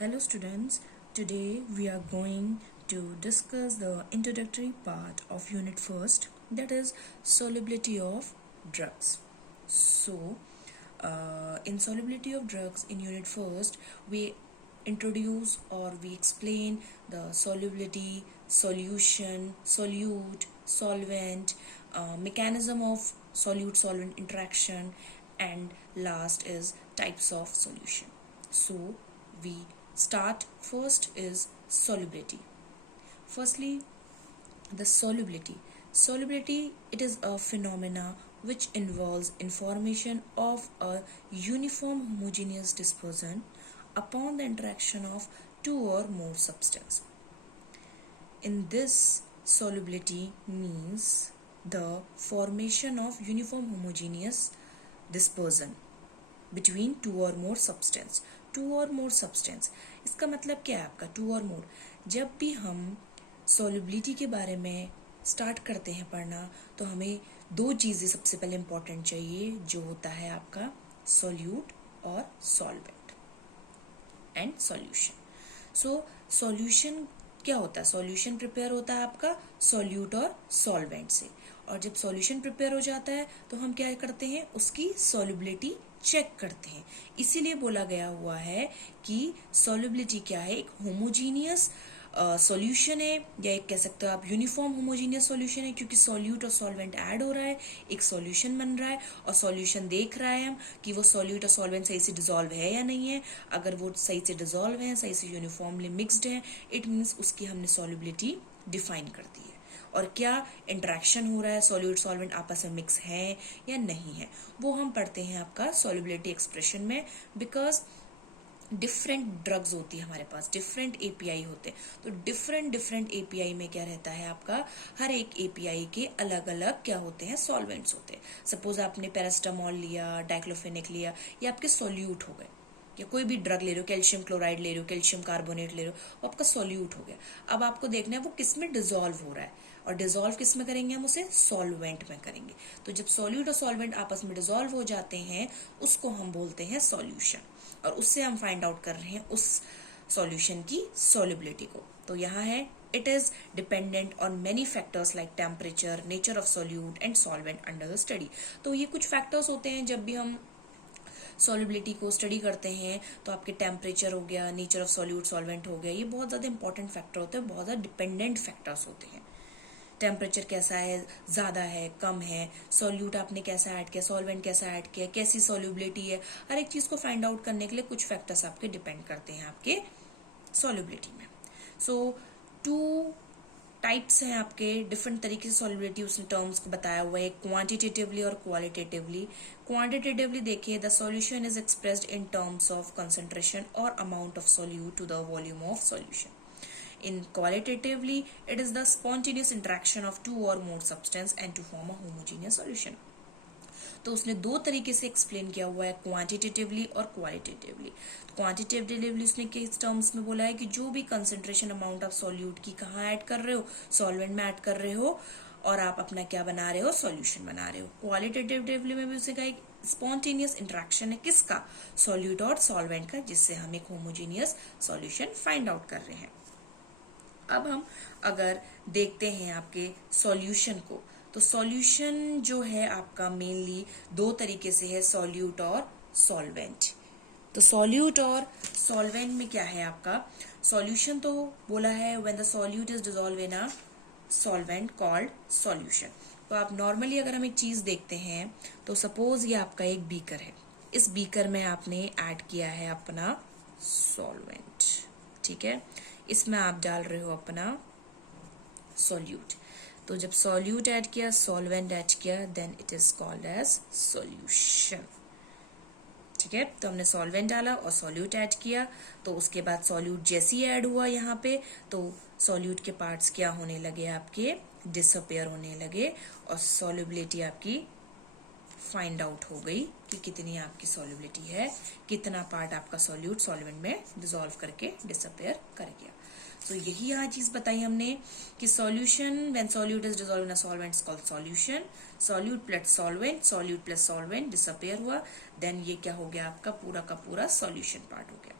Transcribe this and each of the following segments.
Hello students, today we are going to discuss the introductory part of unit first, that is solubility of drugs. In solubility of drugs in unit first, we introduce or we explain the solubility, solution, solute, solvent, mechanism of solute-solvent interaction, and last is types of solution. So we start first is solubility. Firstly, the solubility. Solubility, it is a phenomena which involves information of a uniform homogeneous dispersion upon the interaction of two or more substances. In this, solubility means the formation of uniform homogeneous dispersion between two or more substance. Two और more substance, इसका मतलब क्या है आपका to और मोर? जब भी हम सॉल्युबिलिटी के बारे में स्टार्ट करते हैं पढ़ना तो हमें दो चीज़ें सबसे पहले इंपॉर्टेंट चाहिए, जो होता है आपका सॉल्यूट और solvent and solution. So solution क्या होता है? सॉल्यूशन प्रिपेयर होता है आपका सॉल्यूट और सॉल्वेंट से, और जब सॉल्यूशन प्रिपेयर हो जाता है तो हम क्या करते हैं, उसकी सॉल्युबिलिटी चेक करते हैं। इसीलिए बोला गया हुआ है कि सॉल्युबिलिटी क्या है, एक होमोजीनियस सॉल्यूशन है, या एक कह सकते हो आप यूनिफॉर्म होमोजीनियस सॉल्यूशन है, क्योंकि सॉल्यूट और सॉल्वेंट ऐड हो रहा है, एक सॉल्यूशन बन रहा है, और सॉल्यूशन देख रहा है हम कि वो सॉल्यूट और सॉल्वेंट सही से डिसॉल्व है या नहीं है। अगर वो सही से डिसॉल्व है, सही से यूनिफॉर्मली मिक्सड है, इट मीन्स उसकी हमने सॉल्युबिलिटी डिफाइन कर दी है। और क्या इंटरेक्शन हो रहा है, सॉल्यूट सॉल्वेंट आपस में मिक्स है या नहीं है, वो हम पढ़ते हैं आपका सॉल्युबिलिटी एक्सप्रेशन में। बिकॉज डिफरेंट ड्रग्स होती है हमारे पास, डिफरेंट एपीआई होते हैं, तो डिफरेंट एपीआई में क्या रहता है आपका, हर एक एपीआई के अलग अलग क्या होते हैं, सॉल्वेंट्स होते हैं। सपोज आपने पैरास्टामोल लिया, डाइक्लोफेनिक लिया, ये आपके सॉल्यूट हो गए, या कोई भी ड्रग ले लो, कैल्शियम क्लोराइड ले लो, कैल्शियम कार्बोनेट ले लो, वो आपका सॉल्यूट हो गया। अब आपको देखना है वो किस में डिसॉल्व हो रहा है, और डिसॉल्व किस में करेंगे, हम उसे सॉल्वेंट में करेंगे। तो जब सॉल्यूट और सॉल्वेंट आपस में डिसॉल्व हो जाते हैं, उसको हम बोलते हैं सॉल्यूशन, और उससे हम फाइंड आउट कर रहे हैं उस सॉल्यूशन की सॉल्युबिलिटी को। तो यहाँ है, it is dependent on many factors like temperature, nature of solute and solvent under the study. तो ये कुछ फैक्टर्स होते हैं जब भी हम सॉल्युबिलिटी को स्टडी करते हैं, तो आपके टेम्परेचर हो गया, नेचर ऑफ सॉल्यूट सॉल्वेंट हो गया, ये बहुत ज़्यादा इंपॉर्टेंट फैक्टर होते हैं, बहुत ज़्यादा डिपेंडेंट फैक्टर्स होते हैं। टेम्परेचर कैसा है, ज़्यादा है, कम है, सॉल्यूट आपने कैसा ऐड किया, सॉल्वेंट कैसा ऐड किया, कैसी सॉल्युबिलिटी है, हर एक चीज़ को फाइंड आउट करने के लिए कुछ फैक्टर्स आपके डिपेंड करते हैं आपके सॉल्युबिलिटी में। सो टू टाइप्स हैं आपके, डिफरेंट तरीके से सॉल्युबिलिटी उसने टर्म्स को बताया हुआ है, क्वांटिटेटिवली और क्वालिटेटिवली। क्वांटिटेटिवली देखिए, the solution is expressed in terms of concentration और amount of solute to the volume of solution. In qualitatively, it is the spontaneous interaction of two or more substance and to form a homogeneous solution. तो उसने दो तरीके से explain किया हुआ है, quantitatively और क्वालिटेटिवली। क्वांटिटेटिवली उसने किस टर्म्स में बोला है कि जो भी कंसंट्रेशन अमाउंट ऑफ सॉल्यूट की कहाँ ऐड कर रहे हो, सॉल्वेंट में ऐड कर रहे हो, और आप अपना क्या बना रहे हो, सॉल्यूशन बना रहे हो। क्वालिटेटिवली में भी उसने कहा एक स्पॉन्टेनियस इंट्रैक्शन है, किसका, सॉल्यूट और सॉल्वेंट का, जिससे हम एक होमोजीनियस सॉल्यूशन फाइंड आउट कर रहे हैं। अब हम अगर देखते हैं आपके सॉल्यूशन को, तो सॉल्यूशन जो है आपका मेनली दो तरीके से है, सॉल्यूट और सॉल्वेंट। तो सॉल्यूट और सॉल्वेंट में क्या है आपका, सॉल्यूशन तो बोला है when the solute is dissolve in a solvent called solution. तो आप नॉर्मली अगर हम एक चीज देखते हैं, तो सपोज ये आपका एक बीकर है, इस बीकर में आपने ऐड किया है अपना सॉल्वेंट, ठीक है, इसमें आप डाल रहे हो अपना सॉल्यूट। तो जब सॉल्यूट ऐड किया, सॉल्वेंट ऐड किया, then it is called as solution, ठीक है। तो हमने सॉल्वेंट डाला और सॉल्यूट ऐड किया, तो उसके बाद सॉल्यूट जैसे ही ऐड हुआ यहाँ पे, तो सॉल्यूट के पार्ट्स क्या होने लगे आपके, डिसअपियर होने लगे, और सॉल्युबिलिटी आपकी फाइंड आउट हो गई कि कितनी आपकी सॉल्युबिलिटी है, कितना पार्ट आपका सॉल्यूट सॉल्वेंट में डिसॉल्व करके डिसअपियर कर गया। तो यही यहाँ चीज बताई हमने कि solution when solute is dissolve in a solvent is called solution, solute plus solvent disappear हुआ, देन ये क्या हो गया, आपका पूरा का पूरा सॉल्यूशन पार्ट हो गया।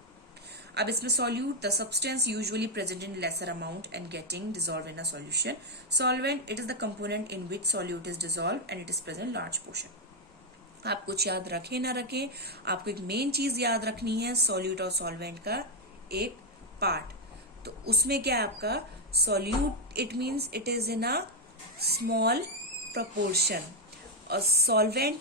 अब इसमें solute, the substance usually present in lesser amount and getting dissolve in a solution. Solvent, it is the component in which solute is dissolve and it is present large portion. आप कुछ याद रखें ना रखें, आपको एक मेन चीज याद रखनी है, सॉल्यूट और सॉल्वेंट का एक पार्ट. तो उसमें क्या है आपका solute, it means it is in a small proportion, और सॉल्वेंट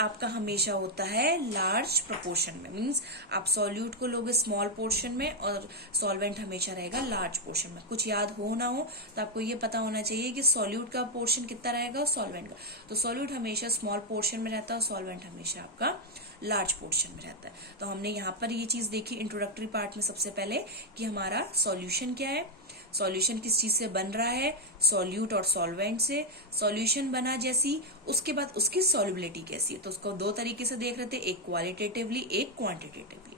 आपका हमेशा होता है लार्ज प्रोपोर्शन में. मीन्स आप सॉल्यूट को लोगे स्मॉल पोर्शन में और सॉल्वेंट हमेशा रहेगा लार्ज पोर्शन में. कुछ याद हो ना हो तो आपको ये पता होना चाहिए कि सॉल्यूट का पोर्शन कितना रहेगा और सॉल्वेंट का. तो सॉल्यूट हमेशा स्मॉल पोर्शन में रहता है और सॉल्वेंट हमेशा आपका लार्ज पोर्शन में रहता है. तो हमने यहाँ पर ये चीज देखी इंट्रोडक्टरी पार्ट में सबसे पहले कि हमारा सॉल्यूशन क्या है, सॉल्यूशन किस चीज से बन रहा है, सॉल्यूट और सॉल्वेंट से. सॉल्यूशन बना जैसी, उसके बाद उसकी सॉल्युबिलिटी कैसी है, तो उसको दो तरीके से देख रहे थे, एक क्वालिटेटिवली एक क्वांटिटेटिवली.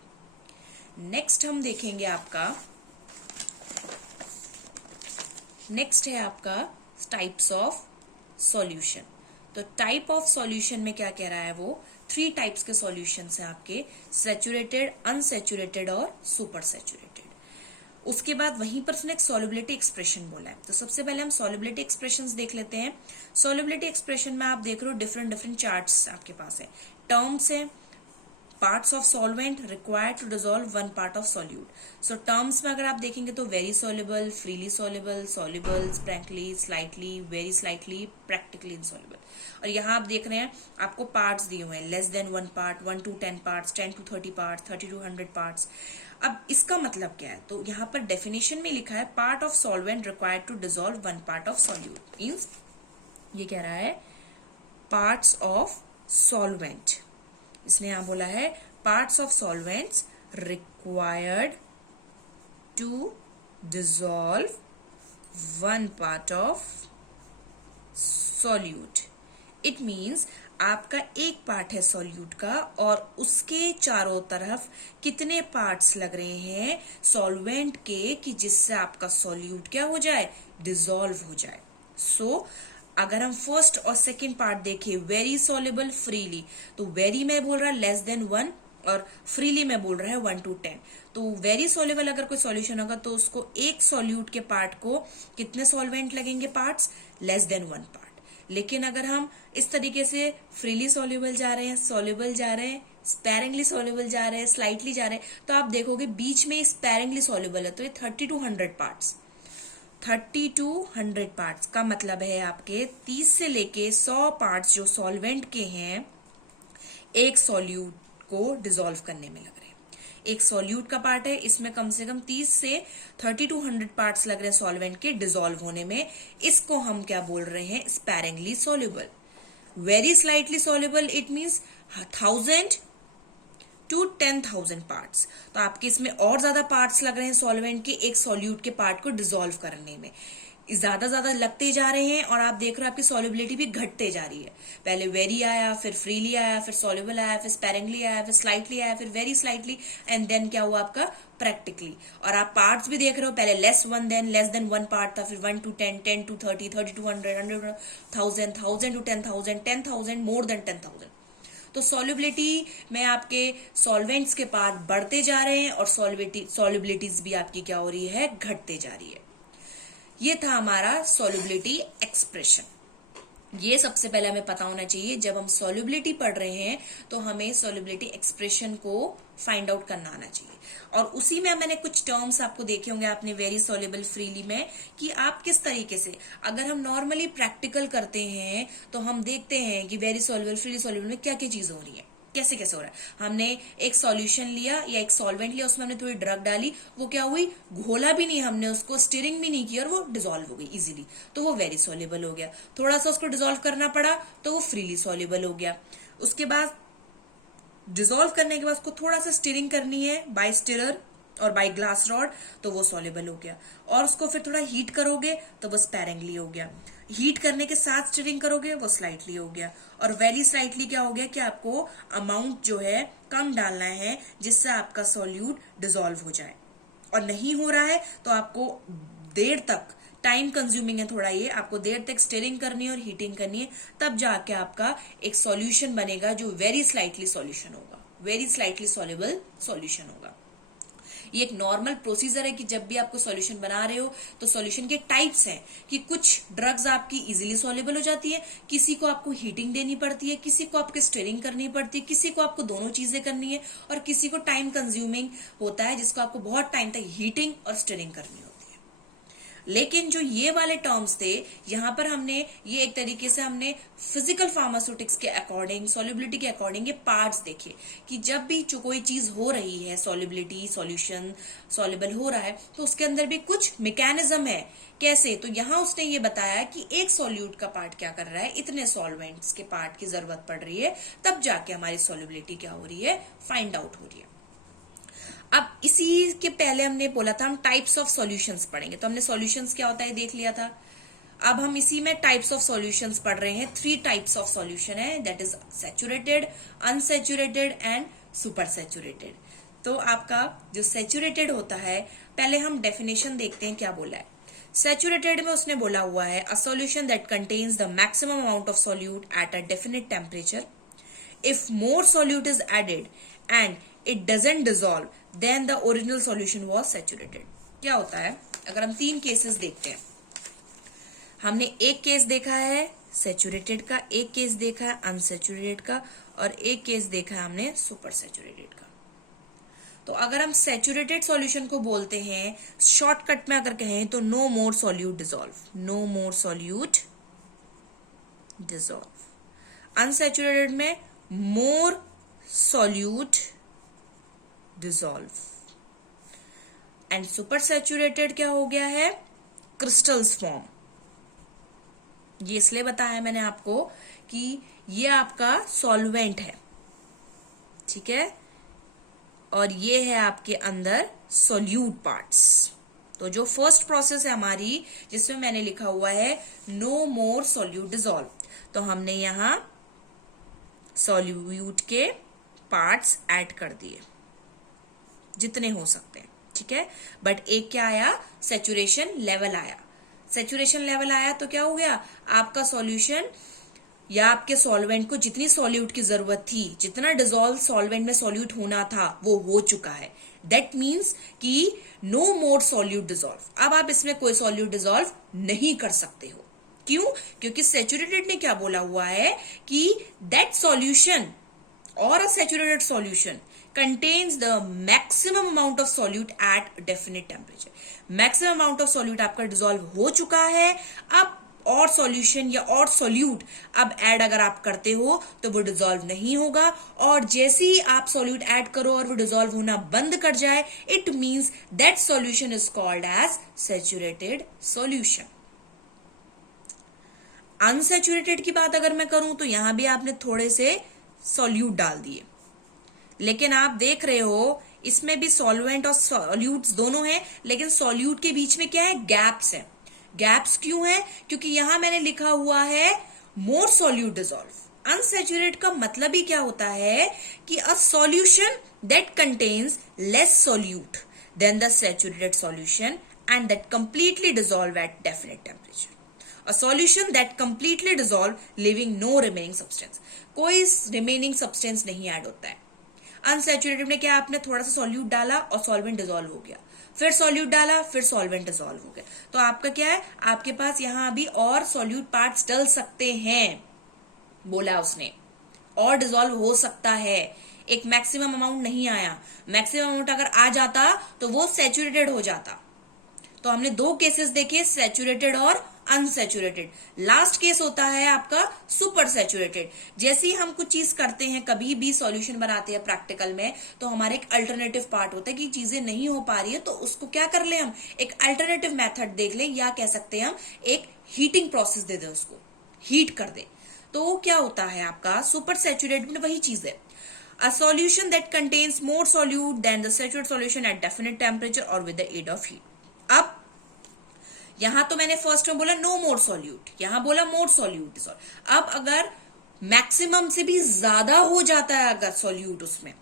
नेक्स्ट हम देखेंगे आपका, नेक्स्ट है आपका टाइप्स ऑफ सॉल्यूशन. तो टाइप ऑफ सॉल्यूशन में क्या कह रहा है वो, 3 टाइप्स के सॉल्यूशन है आपके, सैचुरेटेड, अनसैचुरेटेड और सुपर सैचुरेटेड. उसके बाद वहीं पर उसने एक सॉल्युबिलिटी एक्सप्रेशन बोला है. तो सबसे पहले हम सॉल्युबिलिटी एक्सप्रेशंस देख लेते हैं. सॉल्युबिलिटी एक्सप्रेशन में आप देख रहे हो डिफरेंट डिफरेंट चार्ट्स आपके पास है, टर्म्स है, parts of solvent required to dissolve one part of solute. So terms में अगर आप देखेंगे तो very soluble, freely soluble, soluble, sparingly, slightly, very slightly, practically insoluble. और यहाँ आप देख रहे हैं आपको पार्ट्स दिए हुए हैं, less than 1 part, 1 to 10 parts, 10 to 30 parts, 30 to 100 parts. अब इसका मतलब क्या है, तो यहाँ पर डेफिनेशन में लिखा है part of solvent required to dissolve one part of solute. Means ये कह रहा है पार्ट्स ऑफ सॉल्वेंट, इसने यहां बोला है parts of solvents required to dissolve one part of solute. It means आपका एक पार्ट है सॉल्यूट का और उसके चारों तरफ कितने पार्ट्स लग रहे हैं सॉल्वेंट के कि जिससे आपका सॉल्यूट क्या हो जाए, डिसॉल्व हो जाए. सो अगर हम फर्स्ट और सेकंड पार्ट देखें, वेरी सॉल्युबल, फ्रीली, तो वेरी में बोल रहा है लेस देन 1 और फ्रीली में बोल रहा है 1 to 10. तो वेरी सॉल्युबल अगर कोई सॉल्यूशन होगा तो उसको एक सॉल्यूट के पार्ट को कितने सॉल्वेंट लगेंगे पार्ट्स, लेस देन 1 पार्ट. लेकिन अगर हम इस तरीके से फ्रीली सॉल्युबल जा रहे हैं, सॉल्युबल जा रहे हैं, स्पैरिंगली सॉल्युबल जा रहे हैं, स्लाइटली जा रहे हैं, तो आप देखोगे बीच में स्पैरिंगली सॉल्युबल है, तो ये 30 to 100 पार्ट्स, 30 to 100 पार्ट्स का मतलब है आपके 30 से लेके 100 पार्ट्स जो सॉल्वेंट के हैं एक सॉल्यूट को डिसॉल्व करने में लग रहे हैं. एक सॉल्यूट का पार्ट है, इसमें कम से कम 30 से 30 to 100 पार्ट्स लग रहे हैं सॉल्वेंट के डिसॉल्व होने में. इसको हम क्या बोल रहे हैं, sparingly soluble. Very slightly soluble, it means 1000 to 10,000 parts. तो आपके इसमें और ज्यादा पार्ट्स लग रहे हैं सॉल्वेंट के एक सॉल्यूट के पार्ट को डिसॉल्व करने में, ज्यादा लगते जा रहे हैं और आप देख रहे हो आपकी सॉल्युबिलिटी भी घटते जा रही है. पहले वेरी आया, फिर फ्रीली आया, फिर सॉल्युबल आया, फिर स्पैरिंगली आया, फिर स्लाइटली आया, फिर वेरी स्लाइटली, एंड देन क्या हुआ आपका प्रैक्टिकली. और आप पार्ट्स भी देख रहे हो, पहले less 1, than less than 1 part था, फिर 1 to 10, 10 to 30, 30 to 100, 100 to 1000, 1000 to 10,000, 10,000, more than 10,000. तो सॉल्युबिलिटी में आपके सॉल्वेंट्स के पार्ट बढ़ते जा रहे हैं और सॉल्युबिलिटीज भी आपकी क्या हो रही है, घटते जा रही है. ये था हमारा सॉल्युबिलिटी एक्सप्रेशन. ये सबसे पहले हमें पता होना चाहिए, जब हम सॉल्युबिलिटी पढ़ रहे हैं तो हमें सॉल्युबिलिटी एक्सप्रेशन को फाइंड आउट करना आना चाहिए. और उसी में मैंने कुछ टर्म्स आपको देखे होंगे आपने वेरी सॉल्युबल, फ्रीली में, कि आप किस तरीके से, अगर हम नॉर्मली प्रैक्टिकल करते हैं तो हम देखते हैं कि वेरी सॉल्युबल, फ्रीली सॉल्युबल में क्या क्या चीज हो रही है, कैसे कैसे हो रहा है. हमने एक सॉल्यूशन लिया या एक सॉल्वेंट लिया, उसमें हमने थोड़ी ड्रग डाली, वो क्या हुई, घोला भी नहीं हमने उसको, स्टीयरिंग भी नहीं किया और वो डिसॉल्व हो गई इजीली, तो वो वेरी सॉल्युबल हो गया. थोड़ा सा उसको डिसॉल्व करना पड़ा तो वो फ्रीली सॉल्युबल हो गया. उसके बाद डिसॉल्व करने के बाद उसको थोड़ा सा स्टीयरिंग करनी है बाय स्टिरर और बाय ग्लास रॉड, तो वो सॉल्युबल हो गया. और उसको फिर थोड़ा हीट करोगे तो वो स्पैरिंगली हो गया. हीट करने के साथ स्टीयरिंग करोगे वो स्लाइटली हो गया. और वेरी स्लाइटली क्या हो गया कि आपको अमाउंट जो है कम डालना है जिससे आपका सॉल्यूट डिसॉल्व हो जाए. और नहीं हो रहा है तो आपको देर तक, टाइम कंज्यूमिंग है थोड़ा ये, आपको देर तक स्टीयरिंग करनी है और हीटिंग करनी है, तब जाके आपका एक सॉल्यूशन बनेगा जो वेरी स्लाइटली सॉल्यूशन होगा, वेरी स्लाइटली सॉल्युबल सॉल्यूशन होगा. ये एक नॉर्मल प्रोसीजर है कि जब भी आपको सॉल्यूशन बना रहे हो तो सॉल्यूशन के टाइप्स हैं कि कुछ ड्रग्स आपकी इजीली सॉल्युबल हो जाती है, किसी को आपको हीटिंग देनी पड़ती है, किसी को आपको स्टीयरिंग करनी पड़ती है, किसी को आपको दोनों चीजें करनी है, और किसी को टाइम कंज्यूमिंग होता है जिसको आपको बहुत टाइम तक हीटिंग और स्टीयरिंग करनी होती है। लेकिन जो ये वाले टर्म्स थे, यहां पर हमने ये एक तरीके से हमने फिजिकल फार्मास्यूटिक्स के अकॉर्डिंग, सॉल्युबिलिटी के अकॉर्डिंग ये पार्ट्स देखे कि जब भी जो कोई चीज हो रही है, सॉल्युबिलिटी, सॉल्यूशन, सॉल्युबल हो रहा है, तो उसके अंदर भी कुछ मैकेनिज्म है। कैसे? तो यहां उसने ये बताया कि एक सॉल्यूट का पार्ट क्या कर रहा है, इतने सॉल्वेंट्स के पार्ट की जरूरत पड़ रही है, तब जाके हमारी सॉल्युबिलिटी क्या हो रही है, फाइंड आउट हो रही है। अब इसी के पहले हमने बोला था हम टाइप्स ऑफ सॉल्यूशंस पढ़ेंगे, तो हमने सॉल्यूशंस क्या होता है देख लिया था। अब हम इसी में टाइप्स ऑफ सॉल्यूशंस पढ़ रहे हैं। 3 टाइप्स ऑफ सॉल्यूशन है, that is saturated, unsaturated and super saturated. तो आपका जो सैचुरेटेड होता है, पहले हम डेफिनेशन देखते हैं क्या बोला है। सैचुरेटेड में उसने बोला हुआ है अ solution that contains the maximum amount of solute at a definite temperature. If more solute is added and it doesn't dissolve, then the original solution was saturated. क्या होता है? अगर हम 3 केसेस देखते हैं, हमने एक केस देखा है सैचुरेटेड का, एक केस देखा है अनसैचुरेटेड का, और एक केस देखा है हमने सुपर सैचुरेटेड का। तो अगर हम सैचुरेटेड सॉल्यूशन को बोलते हैं, शॉर्टकट में अगर कहें तो no more solute dissolve, no more solute dissolve. Unsaturated में more solute dissolve, and supersaturated क्या हो गया है, crystals form। ये इसलिए बताया मैंने आपको कि ये आपका सॉल्वेंट है, ठीक है, और ये है आपके अंदर सोल्यूट पार्ट्स। तो जो फर्स्ट प्रोसेस है हमारी, जिसमें मैंने लिखा हुआ है नो मोर सोल्यूट डिसॉल्व, तो हमने यहां सॉल्यूट के पार्ट्स ऐड कर दिए जितने हो सकते हैं, ठीक है। बट एक क्या आया, सैचुरेशन लेवल आया। सैचुरेशन लेवल आया तो क्या हो गया, आपका सॉल्यूशन या आपके सॉल्वेंट को जितनी सॉल्यूट की जरूरत थी, जितना डिसॉल्व सॉल्वेंट में सॉल्यूट होना था, वो हो चुका है। दैट मीन्स कि नो मोर सॉल्यूट डिसॉल्व। अब आप इसमें कोई सॉल्यूट डिसॉल्व नहीं कर सकते हो। क्यों? क्योंकि सैचुरेटेड ने क्या बोला हुआ है कि दैट सॉल्यूशन और a saturated solution contains the maximum amount of solute at definite temperature. Maximum amount of solute आपका डिसॉल्व हो चुका है। अब और सॉल्यूशन या और सॉल्यूट अब ऐड अगर आप करते हो तो वो डिसॉल्व नहीं होगा, और जैसे ही आप सॉल्यूट ऐड करो और वो डिसॉल्व होना बंद कर जाए, it means that solution is called as saturated solution. Unsaturated की बात अगर मैं करूं तो यहां भी आपने थोड़े से सॉल्यूट डाल दिए, लेकिन आप देख रहे हो इसमें भी सॉल्वेंट और सॉल्यूट्स दोनों हैं, लेकिन सॉल्यूट के बीच में क्या है, गैप्स है। गैप्स क्यों है? क्योंकि यहां मैंने लिखा हुआ है मोर सॉल्यूट डिसॉल्व। अनसैचुरेटेड का मतलब ही क्या होता है कि a solution that contains less solute than the saturated solution and that completely dissolve at definite temperature. A solution that completely dissolve, leaving no remaining substance. कोई रिमेनिंग सब्सटेंस नहीं add होता है। अनसैचुरेटेड में क्या, आपने थोड़ा सा सॉल्यूट डाला और सॉल्वेंट डिसॉल्व हो गया, फिर सॉल्यूट डाला, फिर सॉल्वेंट डिसॉल्व हो गया। तो आपका क्या है, आपके पास यहां अभी और सॉल्यूट पार्ट्स डल सकते हैं, बोला उसने, और डिसॉल्व हो सकता है। एक मैक्सिमम अमाउंट नहीं आया। मैक्सिमम अमाउंट अगर आ जाता तो वो सैचुरेटेड हो जाता। तो हमने 2 केसेस देखे, सैचुरेटेड और अनसैचुरेटेड। लास्ट केस होता है आपका सुपर सैचुरेटेड। जैसे ही हम कुछ चीज करते हैं, कभी भी सॉल्यूशन बनाते हैं प्रैक्टिकल में, तो हमारे एक अल्टरनेटिव पार्ट होता है कि चीजें नहीं हो पा रही है, तो उसको क्या कर ले, हम एक अल्टरनेटिव मेथड देख ले, या कह सकते हैं हम एक हीटिंग प्रोसेस दे दें, उसको हीट कर दे। तो क्या होता है आपका सुपर सैचुरेटेड में वही चीज है, a solution that contains more solute than the saturated solution at definite temperature or with the aid of heat। अब यहां तो मैंने फर्स्ट में बोला नो मोर सॉल्यूट, यहां बोला मोर सॉल्यूट डिसॉल्व। अब अगर मैक्सिमम से भी ज्यादा हो जाता है अगर सॉल्यूट उसमें,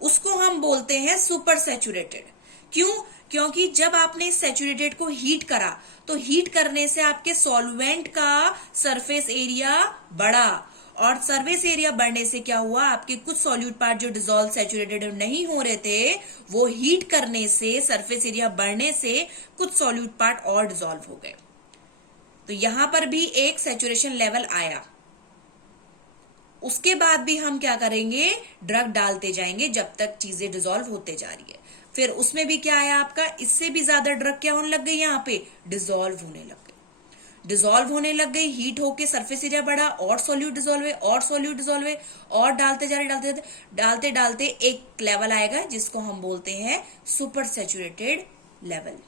उसको हम बोलते हैं सुपर सैचुरेटेड। क्यों? क्योंकि जब आपने सैचुरेटेड को हीट करा, तो हीट करने से आपके सॉल्वेंट का सरफेस एरिया बढ़ा, और सरफेस एरिया बढ़ने से क्या हुआ, आपके कुछ सॉल्यूट पार्ट जो डिसॉल्व सैचुरेटेड नहीं हो रहे थे, वो हीट करने से, सरफेस एरिया बढ़ने से कुछ सॉल्यूट पार्ट और डिसॉल्व हो गए। तो यहां पर भी एक सैचुरेशन लेवल आया। उसके बाद भी हम क्या करेंगे, ड्रग डालते जाएंगे जब तक चीजें डिसॉल्व होते जा रही है। फिर उसमें भी क्या आया आपका, इससे भी ज्यादा ड्रग क्या होने लग गई, यहाँ पे डिसॉल्व होने लग गई, डिसॉल्व होने लग गई, हीट होके सरफेस एरिया बढ़ा, और सॉल्यूट डिसॉल्व है, और सॉल्यूट डिसॉल्व है, और डालते जा रहे, डालते डालते एक लेवल आएगा जिसको हम बोलते हैं सुपर सैचुरेटेड लेवल।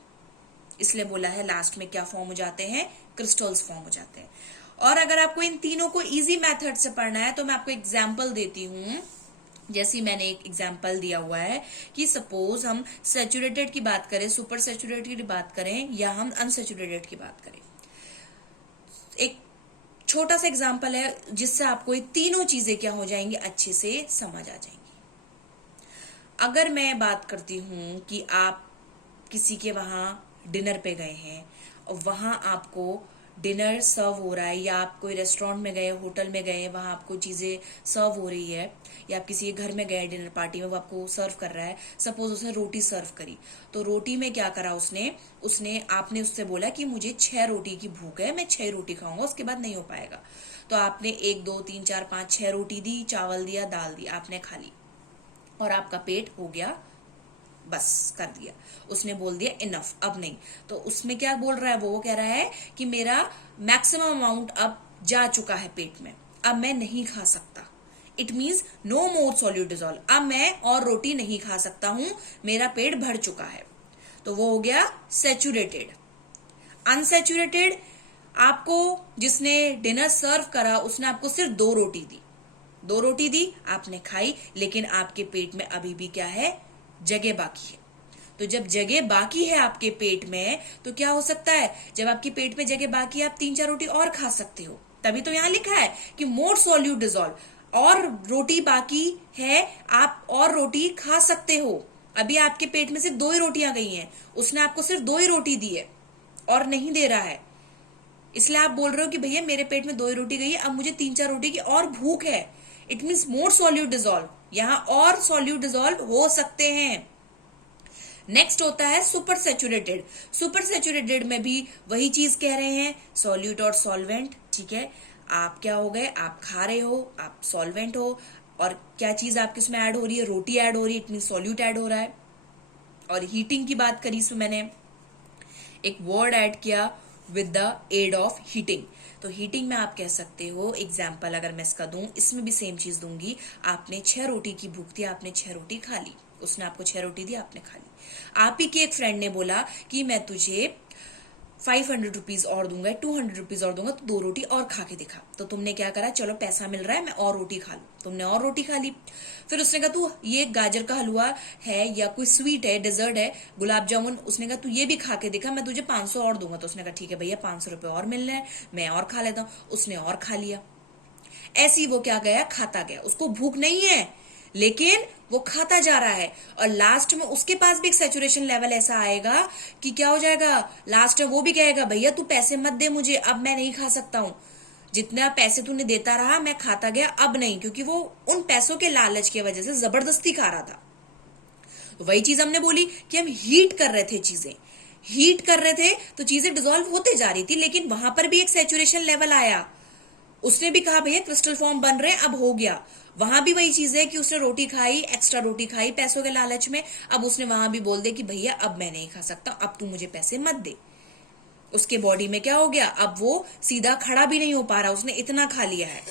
इसलिए बोला है लास्ट में क्या फॉर्म हो जाते हैं, क्रिस्टल्स फॉर्म हो जाते हैं। और अगर आपको इन तीनों को इजी मेथड से पढ़ना है तो मैं आपको एग्जाम्पल देती हूं। जैसे मैंने एक एग्जाम्पल दिया हुआ है कि सपोज हम सैचुरेटेड की बात करें, सुपर सैचुरेटेड की बात करें, या हम अनसैचुरेटेड की बात करें। एक छोटा सा एग्जाम्पल है जिससे आपको ये तीनों चीजें क्या हो जाएंगी, अच्छे से समझ आ जाएंगी। अगर मैं बात करती हूं कि आप किसी के वहां डिनर पे गए हैं और वहां आपको डिनर सर्व हो रहा है, या आप कोई रेस्टोरेंट में गए, होटल में गए, वहां आपको चीजें सर्व हो रही है, या आप किसी के घर में गए डिनर पार्टी में, वो आपको सर्व कर रहा है। सपोज उसने रोटी सर्व करी, तो रोटी में क्या करा उसने उसने आपने उससे बोला कि मुझे 6 रोटी की भूख है, मैं 6 रोटी खाऊंगा, उसके बाद नहीं हो पाएगा। तो आपने 1 2 3 4 5 6 रोटी दी, चावल दिया, दाल दी, आपने खा ली और आपका पेट हो गया, बस कर दिया। उसने बोल दिया इनफ, अब नहीं। तो उसमें क्या बोल रहा है, वो कह रहा है कि मेरा मैक्सिमम अमाउंट अब जा चुका है पेट में, अब मैं नहीं खा सकता। It means no more solute dissolve, अब मैं और रोटी नहीं खा सकता हूं, मेरा पेट भर चुका है। तो वो हो गया सैचुरेटेड। अनसैचुरेटेड, आपको जिसने डिनर सर्व करा उसने आपको सिर्फ 2 रोटी दी, 2 रोटी दी, आपने खाई, लेकिन आपके पेट में अभी भी क्या है, जगह बाकी है। तो जब जगह बाकी है आपके पेट में, तो क्या हो सकता है, जब आपके पेट में जगह बाकी है, आप 3 4 रोटी और खा सकते हो। तभी तो यहां लिखा है कि मोर सॉल्यूट डिसॉल्व, और रोटी बाकी है, आप और रोटी खा सकते हो। अभी आपके पेट में सिर्फ 2 ही रोटियां गई हैं, उसने आपको सिर्फ 2 ही रोटी दी है और नहीं दे रहा है। इसलिए आप बोल रहे हो कि भैया मेरे पेट में 2 ही रोटी गई है, अब मुझे 3 4 रोटी की और भूख है। It means more solute dissolve, यहां और सॉल्यूट डिसॉल्व हो सकते हैं। नेक्स्ट होता है सुपर सैचुरेटेड। सुपर सैचुरेटेड में भी वही चीज कह रहे हैं, सॉल्यूट और सॉल्वेंट। ठीक है, आप क्या हो गए, आप खा रहे हो, आप सॉल्वेंट हो, और क्या चीज आपके उसमें ऐड हो रही है, रोटी ऐड हो रही है, इट मीन सॉल्यूट ऐड हो रहा है। और हीटिंग की बात करी, इसमें मैंने एक वर्ड ऐड किया, with the aid of heating. तो हीटिंग में आप कह सकते हो, एग्जाम्पल अगर मैं इसका दूं, इसमें भी सेम चीज दूंगी। आपने 6 रोटी की भूख थी, आपने 6 रोटी खा ली, उसने आपको 6 रोटी दी, आपने खा ली। आप ही के एक फ्रेंड ने बोला कि मैं तुझे 500 रुपीज और दूंगा, 200 रुपीज और दूंगा, तो 2 रोटी और खा के दिखा। तो तुमने क्या करा, चलो पैसा मिल रहा है, मैं और रोटी खा लूं, तुमने और रोटी खा ली। फिर उसने कहा तू ये गाजर का हलवा है, या कोई स्वीट है, डेजर्ट है, गुलाब जामुन, उसने कहा तू ये भी खा के दिखा, मैं तुझे 500 और दूंगा। तो उसने कहा ठीक है भैया, 500 रुपए और मिल रहे हैं, मैं और खा लेता हूं। उसने और खा लिया। ऐसी वो क्या गया, खाता गया, उसको भूख नहीं है लेकिन वो खाता जा रहा है, और लास्ट में उसके पास भी एक सैचुरेशन लेवल ऐसा आएगा कि क्या हो जाएगा, लास्ट में वो भी कहेगा भैया तू पैसे मत दे मुझे, अब मैं नहीं खा सकता हूं, जितना पैसे तूने देता रहा मैं खाता गया, अब नहीं, क्योंकि वो उन पैसों के लालच की वजह से जबरदस्ती खा रहा था। तो वही चीज हमने बोली कि हम हीट कर रहे थे, चीजें हीट कर रहे थे तो चीजें डिसॉल्व होते जा रही थी, लेकिन वहां पर भी एक सैचुरेशन लेवल आया। उसने भी कहा भैया क्रिस्टल फॉर्म बन रहे हैं, अब हो गया। वहां भी वही चीज है कि उसने रोटी खाई, एक्स्ट्रा रोटी खाई पैसों के लालच में, अब उसने वहां भी बोल दे कि भैया अब मैं नहीं खा सकता, अब तू मुझे पैसे मत दे। उसके बॉडी में क्या हो गया, अब वो सीधा खड़ा भी नहीं हो पा रहा, उसने इतना खा लिया है।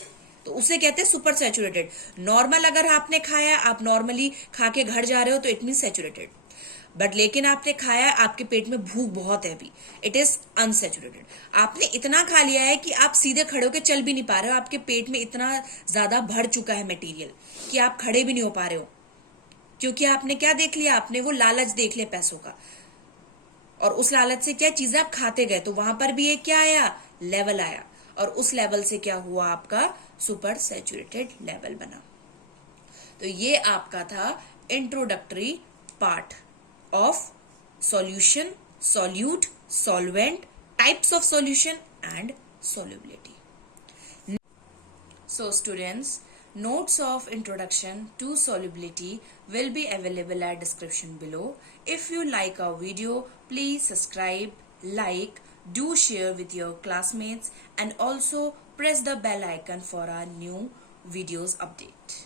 तो उसे कहते हैं सुपर सैचुरेटेड। नॉर्मल अगर आपने खाया, आप नॉर्मली खा के घर जा रहे हो, तो इट मीन सैचुरेटेड। बट लेकिन आपने खाया, आपके पेट में भूख बहुत है अभी, इट इज अनसैचुरेटेड। आपने इतना खा लिया है कि आप सीधे खड़े होकर चल भी नहीं पा रहे हो, आपके पेट में इतना ज्यादा भर चुका है मटेरियल कि आप खड़े भी नहीं हो पा रहे हो, क्योंकि आपने क्या देख लिया, आपने वो लालच देख लिया पैसों का, और उस लालच से क्या चीजें आप खाते गए, तो वहां पर भी एक क्या आया, लेवल आया, और उस लेवल से क्या हुआ, आपका सुपर सैचुरेटेड लेवल बना। तो ये आपका था introductory part of solution, solute, solvent, types of solution and solubility. So students, notes of introduction to solubility will be available at description below. If you like our video, please subscribe, like, do share with your classmates and also press the bell icon for our new videos update.